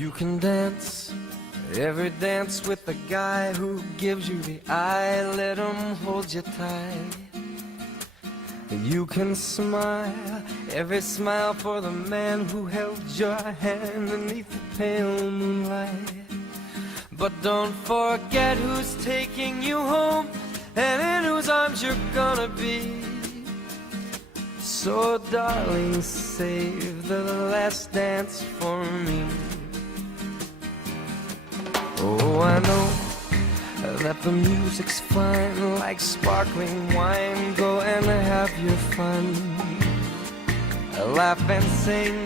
You can dance every dance with the guy who gives you the eye. Let him hold you tight. You can smile every smile for the man who held your hand beneath the pale moonlight. But don't forget who's taking you home and in whose arms you're gonna be. So darling, save the last dance for me. Oh, I know that the music's fine, like sparkling wine. Go and have your fun, laugh and sing.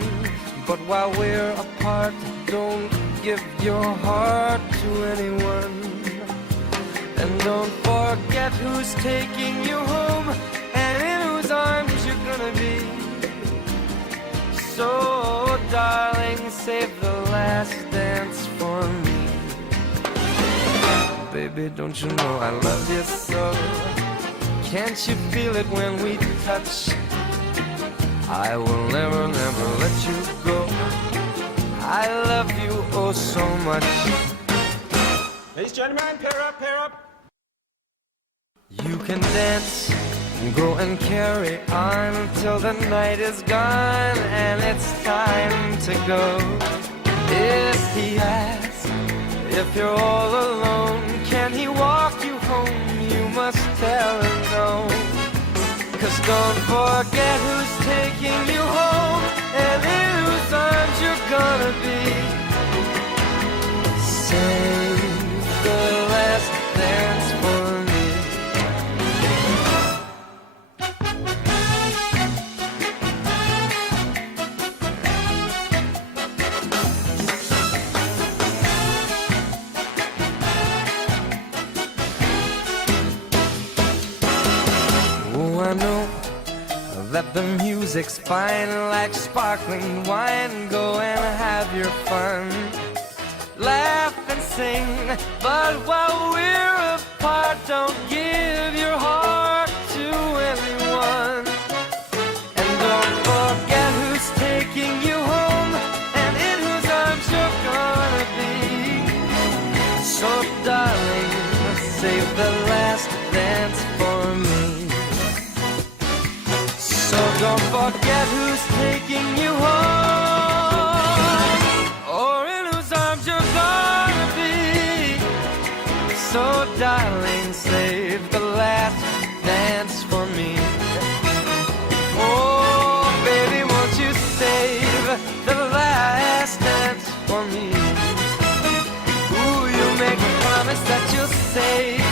But while we're apart, don't give your heart to anyone. And don't forget who's taking you home and in whose arms you're gonna be. So darling, save the last dance for me. Baby, don't you know I love you so? Can't you feel it when we touch? I will never, never let you go. I love you oh so much. Ladies and gentlemen, pair up, pair up. You can dance, go and carry on till the night is gone and it's time to go. If he asks if you're all alone, can he walk you home? You must tell him no. 'Cause don't forget who's taking you home and in whose arms you're gonna be. Save the last dance for me. Oh, I know that the music's fine, like sparkling wine. Go and have your fun, laugh and sing. But while we're apart, don't give your heart to anyone. And don't forget who's taking you home and in whose arms you're gonna be. So darling, save the last dance for me. So don't forget who's taking you home or in whose arms you're gonna be. So darling, save the last dance for me. Oh baby, won't you save the last dance for me? Ooh, you make a promise that you'll save